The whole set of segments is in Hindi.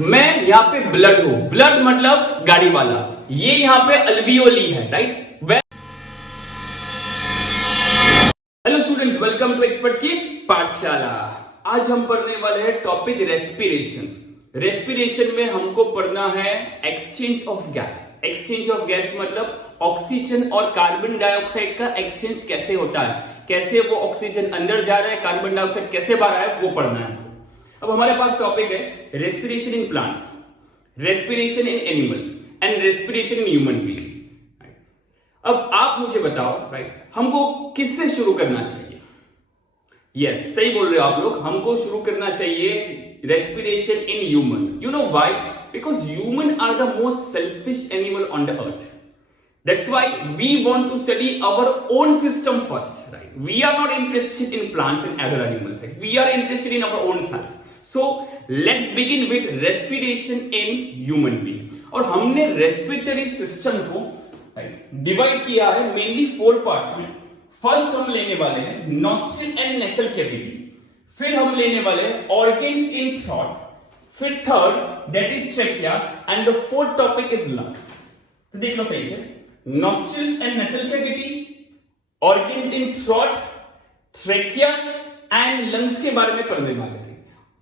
मैं यहाँ पे ब्लड हूं, ब्लड मतलब गाड़ी वाला, ये यहाँ पे अल्वियोली है, right. Hello students, welcome to expert की पाठशाला। आज हम पढ़ने वाले हैं टॉपिक रेस्पिरेशन। रेस्पिरेशन में हमको पढ़ना है exchange of gas. Exchange of gas मतलब ऑक्सीजन और कार्बन डाइऑक्साइड का एक्सचेंज कैसे होता है, कैसे वो ऑक्सीजन अंदर जा रहा है, कार्बन डाइऑक्साइड कैसे बाहर आ रहा है, वो पढ़ना है। अब हमारे पास टॉपिक है respiration in plants, respiration in animals and respiration in human being. अब आप मुझे बताओ, राइट, हमको किससे शुरू करना चाहिए? यस, सही बोल रहे हो आप लोग, हमको शुरू करना चाहिए respiration in human. You know why? Because human are the most selfish animal on the earth. That's why we want to study our own system first, right? We are not interested in plants and other animals, right? We are interested in our own self. So let's begin with respiration in human being. और हमने respiratory system को डिवाइड किया है मेनली 4 पार्ट्स में। फर्स्ट हम लेने वाले हैं nostril and nasal cavity, फिर हम लेने वाले हैं organs in throat, फिर third that is trachea, and the fourth topic is lungs. तो देख लो सही से, nostrils and nasal cavity, organs in throat, trachea and lungs के बारे में पढ़ने वाले हैं।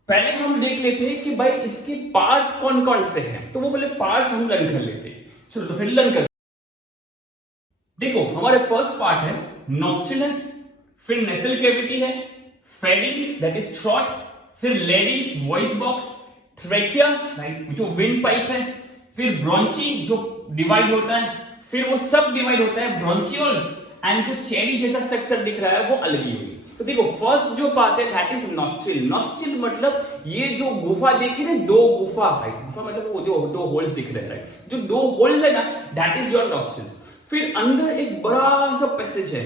पहले हम देख लेते हैं कि भाई इसके पार्ट्स कौन कौन से हैं, तो वो बोले पार्ट्स हम लर्न कर लेते हैं। चलो तो फिर लर्न कर देखो, हमारे फर्स्ट पार्ट है नॉस्ट्रिल है, फिर नेसल कैविटी है, फेरिंग्स दैट इज थ्रोट, फिर larynx voice box, trachea right जो विंड पाइप है, फिर ब्रोंची जो डिवाइड होता है, फिर वो सब डिवाइड होता है ब्रोंचियोल्स, एंड जो चेरी जैसा स्ट्रक्चर दिख रहा है वो अल्वियोली। तो देखो फर्स्ट जो पार्ट है दैट इज नॉस्ट्रिल। नॉस्ट्रिल मतलब ये जो गुफा देखी ना, दो गुफा है, गुफा मतलब वो जो 2 होल्स दिख रहे हैं, राइट, जो 2 होल्स है ना दैट इज योर नॉस्ट्रिल्स। फिर अंदर एक बड़ा सा पैसेज है,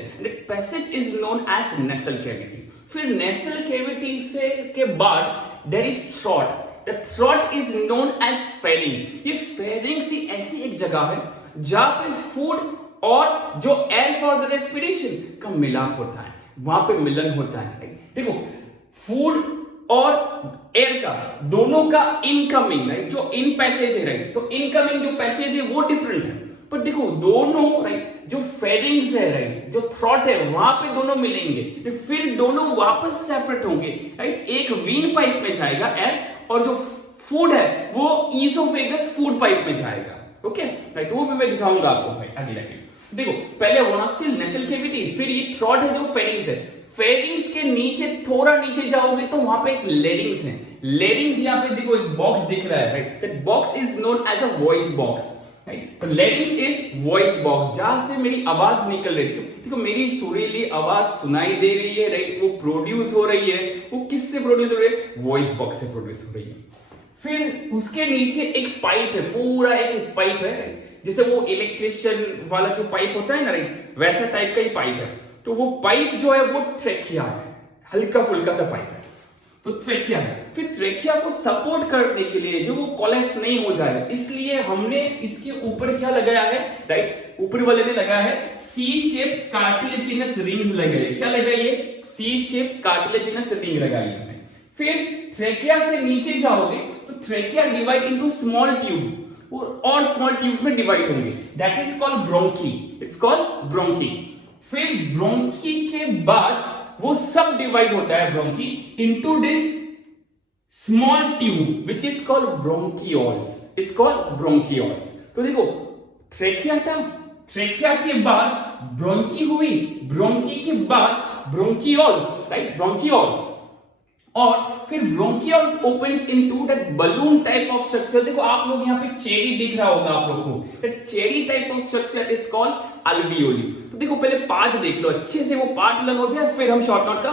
passage is known as nasal cavity. फिर नेसल कैविटी से के बाद there is throat, the throat is known as pharynx. ये फेरिंग्स ही ऐसी एक जगह है जहां पे फूड और जो एयर फॉर द रेस्पिरेशन का मिलाप होता है, वहां पे मिलन होता है, राइट। देखो फूड और एयर का दोनों का इनकमिंग, राइट, जो इन पैसेज है, राइट, तो इनकमिंग जो पैसेज है वो डिफरेंट है, पर देखो दोनों, राइट, जो फेरिंग्स है, राइट, जो थ्रोट है, वहां पे दोनों मिलेंगे, फिर दोनों वापस सेपरेट होंगे, राइट। एक वीन पाइप में जाएगा एयर, और जो फूड है वो ईसोफेगस फूड पाइप में जाएगा, ओके, राइट। वो भी मैं दिखाऊंगा आपको भाई आगे जाके। देखो पहले नॉस्ट्रिल नेसल कैविटी, फिर ये थ्रोट है जो फेरिंग्स है। फेरिंग्स के नीचे थोड़ा नीचे जाओगे तो वहां पे एक लेरिंग्स है। लेरिंग्स यहाँ पे देखो एक बॉक्स दिख रहा है, right, that box is known as a voice box, right. तो लेरिंग्स इज वॉइस बॉक्स, जहां से मेरी आवाज निकल रही है। देखो मेरी सुरीली आवाज सुनाई दे रही है, राइट, वो प्रोड्यूस हो रही है, वो किससे प्रोड्यूस हो रही है? वॉइस बॉक्स से प्रोड्यूस हो रही है। फिर उसके नीचे एक पाइप है, पूरा एक पाइप है, राइट, जैसे वो इलेक्ट्रिशियन वाला जो पाइप होता है ना, राइट, वैसा टाइप का ही पाइप है। तो वो पाइप जो है वो ट्रेकिया है, हल्का फुल्का सा पाइप है, तो ट्रेकिया है। फिर ट्रेकिया को सपोर्ट करने के लिए जो वो कोलैप्स नहीं हो जाए, इसलिए हमने इसके ऊपर क्या लगाया है, राइट, ऊपर वाले ने लगाया है सी शेप कार्टिलेजिनस रिंग्स लगाई। क्या लगाई है? सी शेप कार्टिलेजिनस रिंग लगाई है। फिर ट्रेकिया से नीचे जाओगे तो trachea divide into small tube, और स्मॉल ट्यूब्स में डिवाइड होंगे, that is called bronchi. It's called bronchi. फिर ब्रोंकी के बाद वो सब डिवाइड होता है bronchi into this small tube which is called bronchioles. It's called bronchioles. तो देखो ट्रेकिया था, ट्रेकिया के बाद ब्रोंकी हुई, ब्रोंकी के बाद ब्रोंकियोल्स, राइट, ब्रोंकियोल्स, और फिर bronchioles opens into that balloon type of structure. देखो आप लोग यहाँ पे चेरी दिख रहा होगा आप लोग को, that cherry type of structure is called alveoli. तो देखो पहले पार्ट देख लो अच्छे से, वो पार्ट लर्न हो जाए फिर हम शॉर्ट नोट का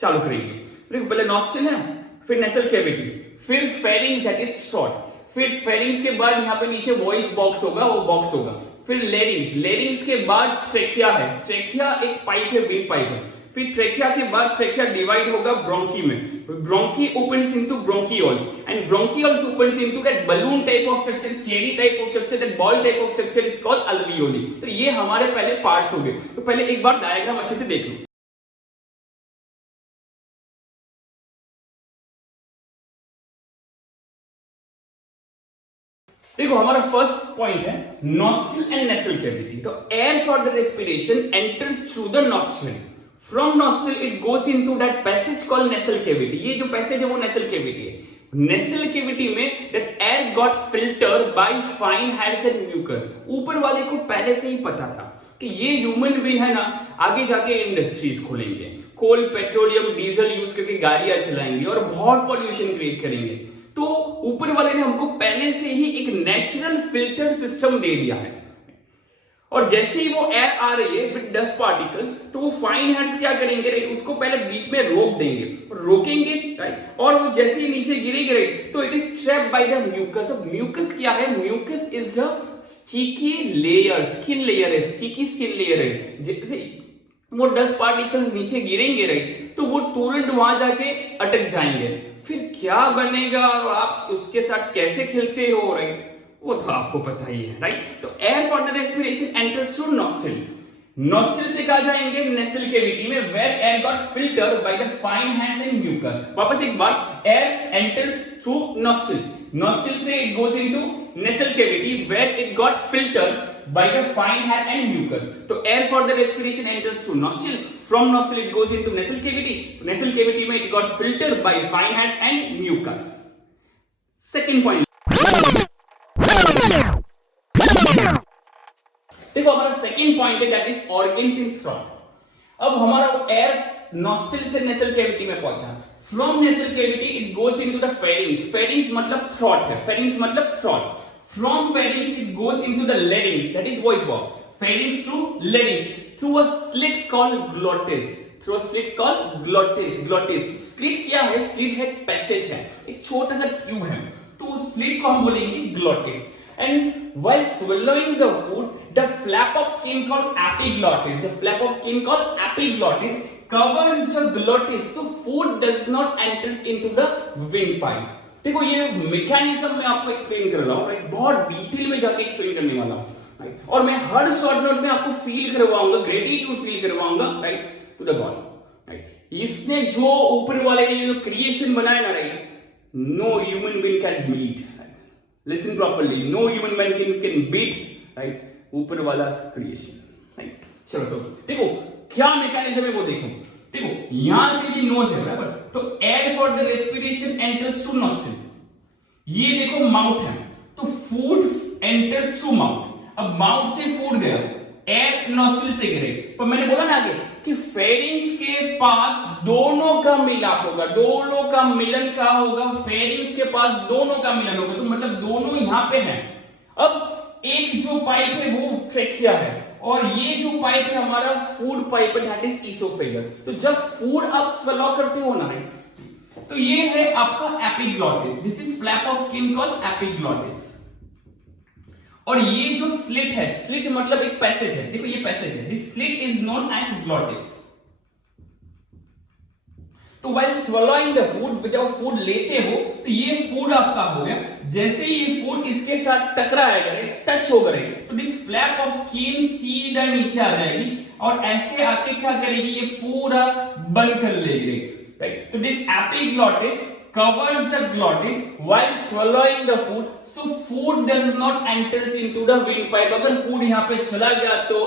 चालू करेंगे। देखो पहले नॉस्ट्रिल है, फिर नेसल कैविटी, फिर फेरिंग्स दैट इज थ्रोट, फिर फेरिंग्स के बाद यहाँ पे नीचे वॉइस बॉक्स होगा, वो बॉक्स होगा, फिर लेरिंग्स, लेरिंग्स के बाद ट्रेकिया है, ट्रेकिया एक पाइप है, विंड पाइप है। फिर ट्रेकिया के बाद ट्रेकिया डिवाइड होगा ब्रोंकी में, bronchi opens into bronchioles, and bronchioles opens into that balloon type of structure, cherry type of structure, that ball type of structure is called alveoli. तो ये हमारे पहले पार्ट्स हो गए। तो पहले एक बार डायग्राम अच्छे से देख लो। देखो हमारा फर्स्ट पॉइंट है नॉस्ट्रल एंड नेसल कैविटी। तो air for the respiration enters through the nostril, from nostril it goes into that passage called nasal cavity. ये जो पैसेज है वो नेसल कैविटी है। नेसल कैविटी में that air got filter by fine hairs and mucus. ऊपर वाले को पहले से ही पता था कि ये ह्यूमन बीइंग है ना, आगे जाके इंडस्ट्रीज खोलेंगे, कोल पेट्रोलियम डीजल यूज करके गाड़ियां चलाएंगे और बहुत पॉल्यूशन क्रिएट करेंगे। तो ऊपर वाले ने हमको पहले से ही एक नेचुरल फिल्टर सिस्टम दे दिया है, और जैसे ही वो एयर आ रही है विद डस्ट पार्टिकल्स, तो वो फाइन हेयर्स क्या करेंगे, राइट, उसको पहले बीच में रोक देंगे, रोकेंगे, राइट, और वो जैसे ही नीचे गिरेगी, राइट, तो it is trapped by the mucus. अब म्यूकस क्या है? Mucus is the sticky layer, skin layer है, स्टिकी स्किन लेयर है। जैसे वो डस्ट पार्टिकल्स नीचे गिरेंगे, राइट, तो वो तुरंत वहां जाके अटक जाएंगे। फिर क्या बनेगा और आप उसके साथ कैसे खेलते हो, राइट, वो तो आपको पता ही है, राइट। तो air for the respiration enters through nostril, nostril से कहा जाएंगे नेसल कैविटी में, where air got filter by the fine hairs and mucus. वापस एक बार, air enters through nostril, nostril से it goes into nasal cavity where it got filter by the fine hair and mucus. तो air for the respiration enters through nostril, from nostril it goes into nasal cavity, nasal cavity में it got filtered by fine hairs and mucus. Second point, देखो हमारा सेकंड पॉइंट है that is organs in throat. अब हमारा एयर नॉस्ट्रिल से नेसल कैविटी में पहुंचा, from nasal cavity it goes into the pharynx, pharynx मतलब थ्रोट है, फेरिंग्स मतलब throat. From pharynx it goes into the larynx, that is voice box. Pharynx to larynx through a slit called glottis. Through a slit called glottis. Glottis. Slit क्या है? Slit है पैसेज है, एक छोटा सा ट्यूब है, तो उस स्लिट को हम बोलेंगे glottis. And while swallowing the food, the flap of skin called epiglottis. The flap of skin called epiglottis covers the glottis, so food does not enters into the windpipe. देखो ये मैकेनिज्म मैं आपको एक्सप्लेन कर रहा हूँ, राइट, बहुत डिटेल में जाके एक्सप्लेन करने वाला हूँ, राइट, और मैं हर शॉर्ट नोट में आपको फील करवाऊंगा, ग्रेटिट्यूड फील करवाऊंगा, right, to the god, right. इसने जो ऊपर वाले ने जो क्रिएशन बनाया ना, right, no human being can beat, listen properly, no human being can beat, right, ऊपर वाला क्रिएशन, राइट। चलो तो देखो क्या मैकेनिज्म है वो देखो। देखो यहां से ये नोज है, बराबर, तो air for the respiration enters through nostril, ये देखो माउथ है, तो फूड एंटर्स थ्रू माउथ। अब माउथ से फूड गया, एयर नॉस्ट्रिल से गिरे, पर मैंने बोला ना आगे कि फेरिंग्स के पास दोनों का मिलाप होगा, दोनों का मिलन का होगा, फेरिंग्स के पास दोनों का मिलन होगा, तो मतलब दोनों यहां पे हैं। अब एक जो पाइप है वो ट्रेकिया है, और ये जो पाइप है हमारा फूड पाइप है, दैट इज इसोफेगस। तो जब फूड आप स्वेलो करते हो ना, तो ये है आपका epiglottis, this is flap of skin called epiglottis. और ये जो स्लिट है, स्लिट मतलब एक पैसेज है, देखो ये पैसेज है, this slit is known as glottis. तो while swallowing the food, जब फूड लेते हो तो ये फूड आपका हो गया, जैसे ही ये फूड इसके साथ टकराएगा, टच होगा, तो दिस फ्लैप ऑफ स्किन सीधा नीचे आ जाएगी, और ऐसे आके क्या करेगी, ये पूरा बंद कर लेगी, राइट। तो this epiglottis covers the glottis while swallowing the food, so food does not enters into the windpipe. अगर फूड यहाँ पे चला गया तो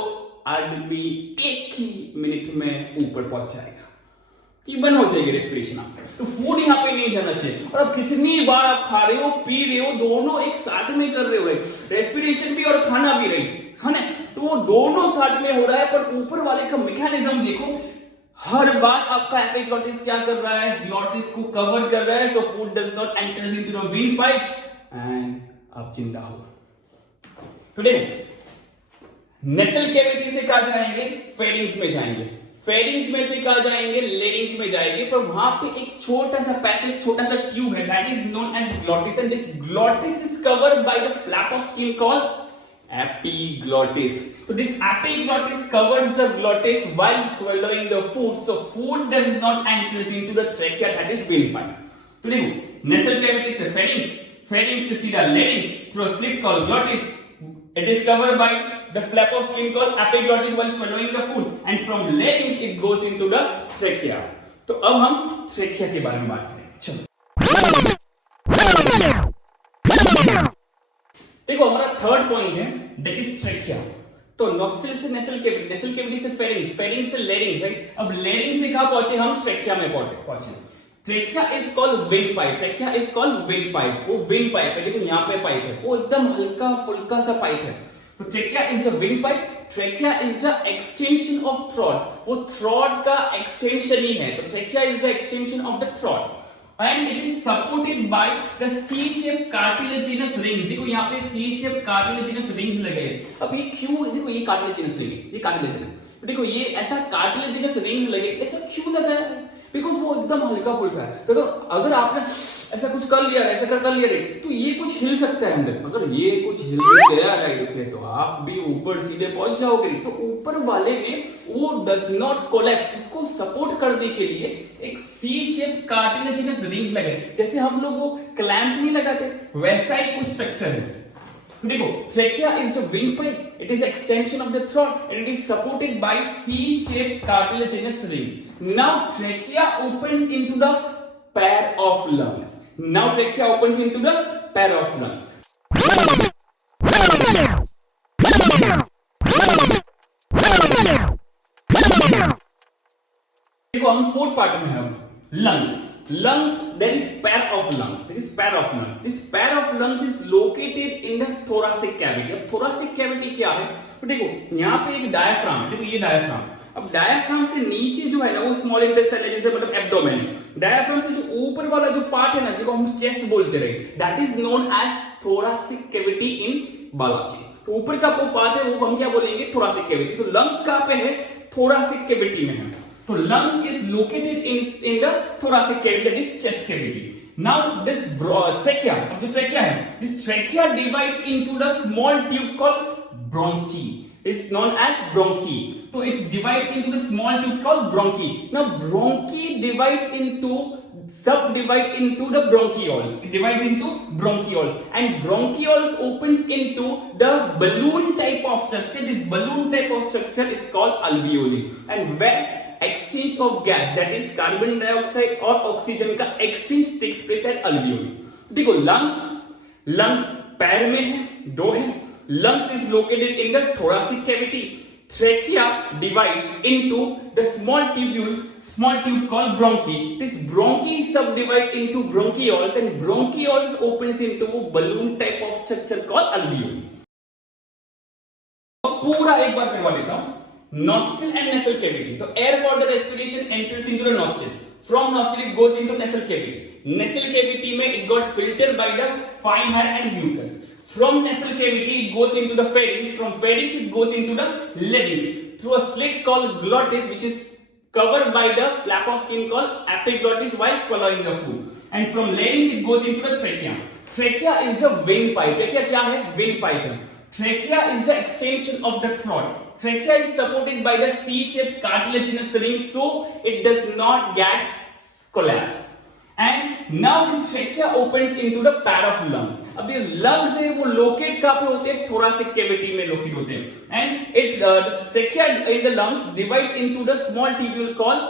आदमी एक ही मिनट में ऊपर पहुंच जाएगा, बंद हो जाएगी रेस्पिरेशन आपका। तो फूड यहाँ पे नहीं जाना चाहिए। और अब कितनी बार आप खा रहे हो, पी रहे हो, दोनों एक साथ में कर रहे हो, रेस्पिरेशन भी और खाना भी रही है ना, तो वो दोनों साथ में हो रहा है। पर ऊपर वाले का मैकेनिज्म देखो, हर बार आपका एपिग्लॉटिस क्या कर रहा है, ग्लॉटिस को कवर कर रहा है, so food does not enters into the wind pipe and आप जिंदा हो। तो देखो नेसल कैविटी से कहा जाएंगे, फेरिंग्स में जाएंगे, फेरिंग्स में से कहा जाएंगे, लेरिंग्स में जाएंगे, पर वहां पे एक छोटा सा पैसेज, छोटा सा ट्यूब है, that is known as glottis, and this glottis is covered by the flap of skin called epiglottis. So this epiglottis covers the glottis while swallowing the food, so food does not enter into the trachea, that is windpipe. तो देखो nasal cavity से pharynx, pharynx से सीधा larynx through a slit called glottis, it is covered by the flap of skin called epiglottis while swallowing the food, and from larynx it goes into the trachea. तो अब हम trachea के बारे में बात करेंगे। चलो देखो हमारा थर्ड पॉइंट है दैट इज ट्रेकिया। तो नॉस्ट्रल से नेसल कैविटी, नेसल कैविटी से फेरिंग्स, फेरिंग्स से लेरिंग्स, राइट। अब लेरिंग्स से कहां पहुंचे हम? ट्रेकिया में पहुंचे। Trachea is called wind pipe, trachea is called wind pipe. वो विंड पाइप है, देखो यहाँ पे पाइप है, वो एकदम हल्का फुल्का सा पाइप है। तो trachea is the wind pipe, trachea is the extension of throat, वो थ्रोट का एक्सटेंशन ही है। तो trachea is the extension of the throat and it is supported by the C-shaped cartilaginous rings। देखो यहाँ पे C-shaped cartilaginous rings लगे हैं। अब ये क्यों? देखो ये cartilaginous ring है, ये cartilage है। देखो ये ऐसा cartilaginous rings लगे, ऐसा क्यों लगा है? बिकॉज वो एकदम हल्का फुल्का है। तो अगर आपने ऐसा कुछ कर लिया, ऐसा कर लिया रे, तो ये कुछ हिल सकता है अंदर। अगर ये कुछ हिल गया राइट, तो आप भी ऊपर सीधे पहुंच जाओगे। तो ऊपर वाले में वो डज नॉट कोलैप्स, उसको सपोर्ट करने के लिए एक सी शेप कार्टिलेजिनस रिंग्स लगे। जैसे हम लोग वो क्लैंप नहीं लगाते, वैसा ही कुछ स्ट्रक्चर है। देखो trachea is the wind pipe, it is extension of the throat and it is supported by C shape cartilaginous rings. Now trachea opens into the pair of lungs. Now trachea opens into the pair of lungs. देखो हम फोर्थ पार्ट में हैं, lungs. Lungs, there is pair of lungs. There is pair of lungs. This pair of lungs is located in the thoracic cavity. अब thoracic cavity क्या है? तो देखो यहाँ पे एक डायफ्राम है, देखो ये डायफ्राम। अब डायफ्राम से नीचे जो है ना वो स्मॉल इंटेस्टाइन है, जैसे मतलब एब्डोमेन है। डायफ्राम से जो ऊपर वाला जो पार्ट है ना, जिसको हम चेस्ट बोलते रहे, that is known as thoracic cavity in biology। तो ऊपर का वो पार्ट है वो हम क्या बोलेंगे? thoracic cavity। तो लंग्स कहाँ पे है? thoracic cavity में है। तो lungs is located in the thoracic cavity, that is chest cavity. Now this trachea, अब जो trachea है, this trachea divides into the small tube called bronchi. It's known as bronchi. So it divides into the small tube called bronchi. Now bronchi divides into subdivide into the bronchioles. It divides into bronchioles, and bronchioles opens into the balloon type of structure. This balloon type of structure is called alveoli, and where exchange of gas, that is carbon dioxide और ऑक्सीजन का exchange takes place at alveoli। तो देखो lungs पैर में है, दो है। lungs is located in the thoracic cavity. Trachea divides into the small tube called bronchi. This bronchi subdivide into bronchioles, and bronchioles opens into a balloon type of structure called alveoli। पूरा एक बार करवा देता हूं। Nostril and nasal cavity. So air for the respiration enters into the nostril. From nostril it goes into nasal cavity. Nasal cavity में it got filtered by the fine hair and mucus. From nasal cavity it goes into the pharynx. From pharynx it goes into the larynx through a slit called glottis, which is covered by the flap of skin called epiglottis while swallowing the food. And from larynx it goes into the trachea. Trachea is the windpipe. Trachea क्या है? Windpipe है। Trachea is the extension of the throat. Trachea is supported by the C-shaped cartilaginous ring, so it does not get collapse. And now this trachea opens into the pair of lungs. अब ये lungs है वो locate कहाँ पे होते हैं? thoracic cavity में locate होते हैं। And it trachea in the lungs divides into the small tubule called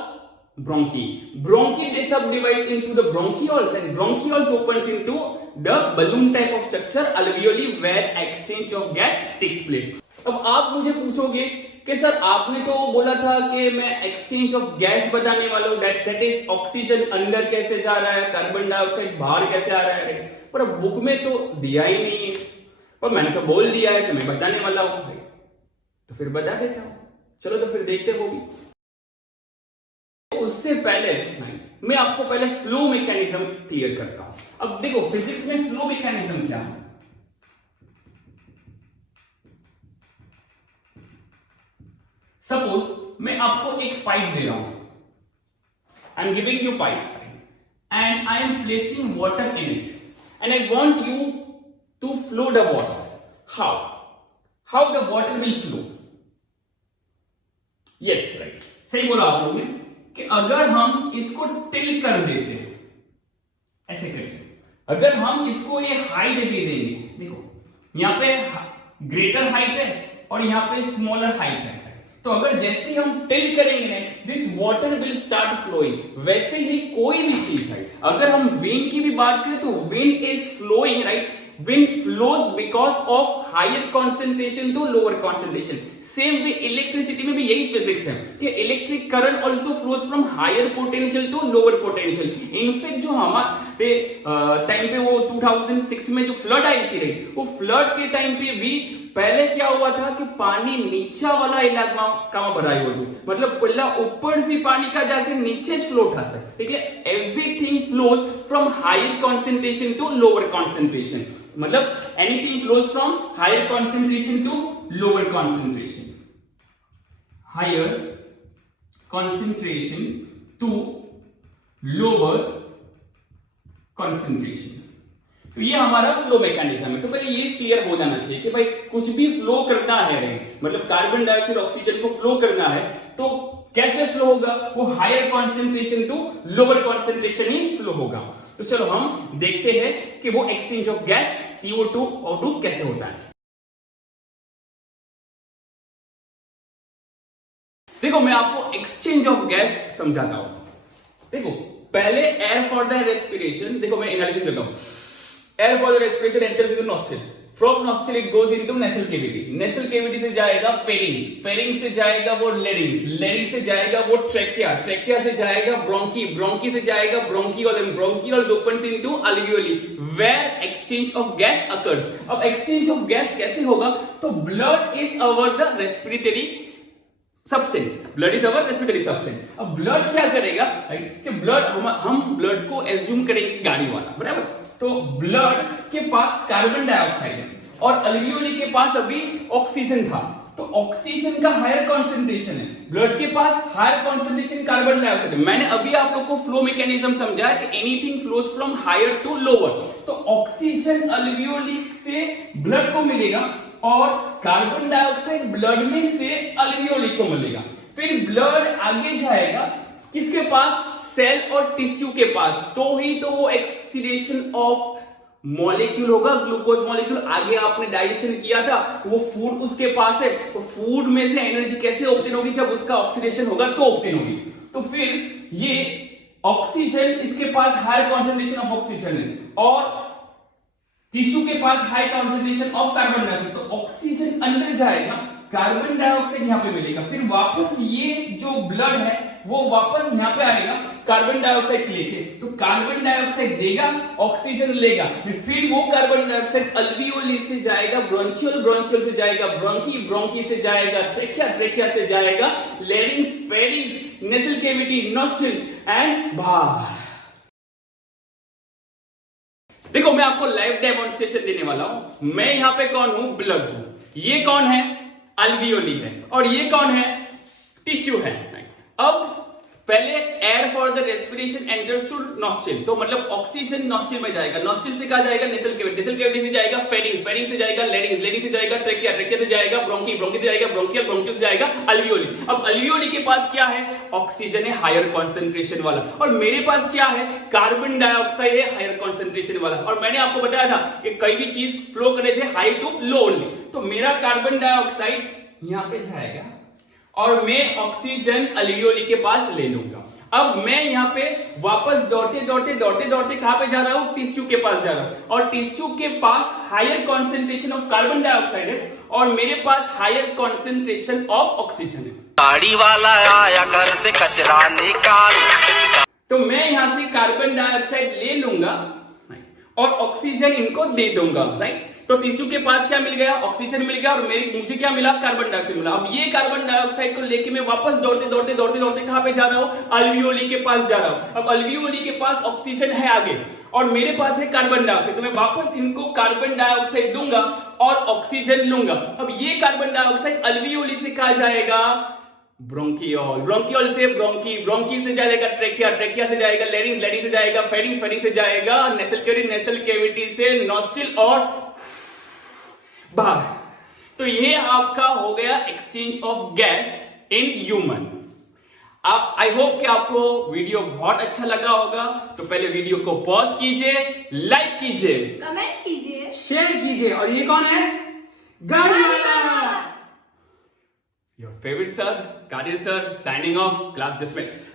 bronchi. Bronchi they subdivides into the bronchioles, and bronchioles opens into the balloon type of structure alveoli, where exchange of gas takes place. अब आप मुझे पूछोगे कि सर आपने तो बोला था कि मैं एक्सचेंज ऑफ गैस बताने वाला हूं, दैट इज ऑक्सीजन अंदर कैसे जा रहा है, कार्बन डाइऑक्साइड बाहर कैसे आ रहा है, पर बुक में तो दिया ही नहीं है। पर मैंने तो बोल दिया है कि मैं बताने वाला हूं, तो फिर बता देता हूं। चलो तो फिर देखते हैं वो भी। उससे पहले मैं आपको पहले फ्लो मैकेनिज्म क्लियर करता हूं। अब देखो फिजिक्स में फ्लो मैकेनिज्म क्या है। सपोज मैं आपको एक पाइप दे रहा हूं, I am giving you pipe and I am placing water in it and I want you to flow the water. How the water will flow? Yes right, सही बोला आप लोगों ने कि अगर हम इसको टिल कर देते हैं ऐसे करके, अगर हम इसको ये हाइट दे देंगे, देखो यहां पे ग्रेटर हाइट है और यहां पे स्मॉलर हाइट है, तो अगर जैसे ही हम टिल करेंगे ना, this water will start flowing. वैसे ही कोई भी चीज है, अगर हम विंड की भी बात करें तो wind is flowing right wind flows because of higher concentration to lower concentration. Same way electricity में भी यही फिजिक्स है कि electric current also flows from higher potential to lower potential. In fact जो हमारे टाइम पे वो 2006 में जो फ्लड आई थी, वो फ्लड के टाइम पे भी पहले क्या हुआ था कि पानी नीचा वाला इलाका में भराई हुआ था. मतलब पहला ऊपर से पानी का जैसे नीचे फ्लो था सर. ठीक है, everything flows from higher concentration to lower concentration. मतलब anything flows from higher concentration to lower concentration. Higher concentration to lower concentration. तो ये हमारा फ्लो मैकेनिज्म है. तो पहले ये क्लियर हो जाना चाहिए कि भाई कुछ भी फ्लो करना है, मतलब कार्बन डाइऑक्साइड ऑक्सीजन को फ्लो करना है तो कैसे फ्लो होगा, वो higher concentration to lower concentration ही फ्लो होगा. तो चलो हम देखते हैं कि वो exchange of gas CO2 O2 कैसे होता है. देखो मैं आपको एक्सचेंज ऑफ गैस समझाता हूं. देखो पहले एयर फॉर द रेस्पिरेशन, देखो मैं एनालिसिस देता हूं. Air for the respiration enters into nostril. From nostril it goes into nasal cavity. Nasal cavity से जाएगा pharynx. Pharynx से जाएगा वो larynx. Larynx से जाएगा वो trachea. Trachea से जाएगा bronchi. Bronchi से जाएगा bronchioles. And bronchioles opens into alveoli, where exchange of gas occurs. अब exchange of gas कैसे होगा? तो blood is our the respiratory substance. Blood is our respiratory substance. अब ब्लड क्या करेगा कि ब्लड हम ब्लड को एज्यूम करेंगे गाड़ी वाला, बराबर. तो ब्लड के पास कार्बन डाइऑक्साइड है और अल्वियोली के पास अभी ऑक्सीजन था. तो ऑक्सीजन का हायर कॉन्सेंट्रेशन है, ब्लड के पास हायर कॉन्सेंट्रेशन कार्बन डाइऑक्साइड है. मैंने अभी आप लोग को फ्लो मैकेनिज्म समझाया कि anything flows from higher to lower. तो ऑक्सीजन अल्वियोली से ब्लड को मिलेगा और कार्बन डाइऑक्साइड ब्लड में से अल्वियोली को मिलेगा. फिर ब्लड आगे जाएगा किसके पास, सेल और टिश्यू के पास. तो ही तो वो एक्सीडेशन ऑफ मॉलिक्यूल होगा, ग्लूकोज मॉलिक्यूल. आगे आपने डाइजेशन किया था, वो फूड उसके पास है. तो फूड में से एनर्जी कैसे ऑब्टेन होगी, जब उसका ऑक्सीडेशन होगा तो ऑब्टेन होगी. तो फिर ये ऑक्सीजन इसके पास हायर कॉन्सेंट्रेशन ऑफ ऑक्सीजन है और टिश्यू के पास high concentration of carbon dioxide. तो ऑक्सीजन अंदर जाएगा, कार्बन डाइऑक्साइड यहां पे मिलेगा. फिर वापस ये जो ब्लड है वो वापस यहां पे आएगा कार्बन डाइऑक्साइड लेके. तो कार्बन डाइऑक्साइड देगा, ऑक्सीजन लेगा. फिर वो कार्बन डाइऑक्साइड अल्वियोली से जाएगा ब्रोंचियल, ब्रोंचियल से जाएगा ब्रोंकी, ब्रोंकी से जाएगा ट्रेकिया, ट्रेकिया से जाएगा larynx, pharynx, nasal cavity, nostril and बाहर. देखो मैं आपको लाइव डेमोन्स्ट्रेशन देने वाला हूं. मैं यहां पे कौन हूं, ब्लड हूं. ये कौन है, अल्वियोली है. और ये कौन है, टिश्यू है. अब पहले air for the respiration enters to nostril. तो मतलब ऑक्सीजन नॉस्ट्रिल में जाएगा, नॉस्ट्रिल से कहा जाएगा नेसल कैविटी, नेसल कैविटी से जाएगा फेरिंक्स, फेरिंक्स से जाएगा लैरिंक्स, लैरिंक्स से जाएगा ट्रेकिया, ट्रेकिया से जाएगा ब्रोंकी, ब्रोंकी से जाएगा ब्रोंकियल, ब्रोंकियल से जाएगा अल्वियोली. अब अल्वियोली के पास क्या है, ऑक्सीजन है हायर कॉन्सेंट्रेशन वाला, और मेरे पास क्या है, कार्बन डाइऑक्साइड है हायर कॉन्सेंट्रेशन वाला. और मैंने आपको बताया था कि कोई भी चीज फ्लो करे से हाई टू लो ओनली. तो मेरा कार्बन डाइऑक्साइड यहां पे जाएगा और मैं ऑक्सीजन अल्वियोली के पास ले लूंगा. अब मैं यहां पे वापस दौड़ते दौड़ते दौड़ते दौड़ते कहां पे जा रहा हूं, टिश्यू के पास जा रहा हूं. और टिश्यू के पास higher concentration of carbon dioxide है और मेरे पास हायर कॉन्सेंट्रेशन ऑफ ऑक्सीजन है. गाड़ी वाला आया घर से कचरा निकाल. तो मैं यहां से कार्बन डाइऑक्साइड ले लूंगा और ऑक्सीजन इनको दे दूंगा, राइट. तो टिश्यू के पास क्या मिल गया, ऑक्सीजन मिल गया और मुझे क्या मिला, कार्बन डाइऑक्साइड मिला. अब ये कार्बन डाइऑक्साइड को लेके मैं वापस दौड़ते दौड़ते दौड़ते दौड़ते कहां पे जा रहा हूं, अल्वियोली के पास जा रहा हूं. अब अल्वियोली के पास ऑक्सीजन है आगे और मेरे पास है कार्बन डाइऑक्साइड. तो मैं वापस इनको कार्बन डाइऑक्साइड दूंगा और ऑक्सीजन लूंगा. अब ये कार्बन डाइऑक्साइड अल्वियोली से कहा जाएगा ब्रोंकियोल, ब्रोंकियोल से ब्रोंकी, ब्रोंकी से जाएगा ट्रेकिया, ट्रेकिया से जाएगा लैरिंक्स, लैरिंक्स से जाएगा फेरिंक्स, फेरिंक्स से जाएगा नेसल कैविटी, नेसल कैविटी से नॉस्ट्रिल और बाहर. तो ये आपका हो गया exchange of gas in human. I hope कि आपको वीडियो बहुत अच्छा लगा होगा. तो पहले वीडियो को पॉज कीजिए, लाइक कीजिए, कमेंट कीजिए, शेयर कीजिए. और ये कौन है, गाड़ी वाला, your favourite sir, Qadir sir, signing off, class dismiss.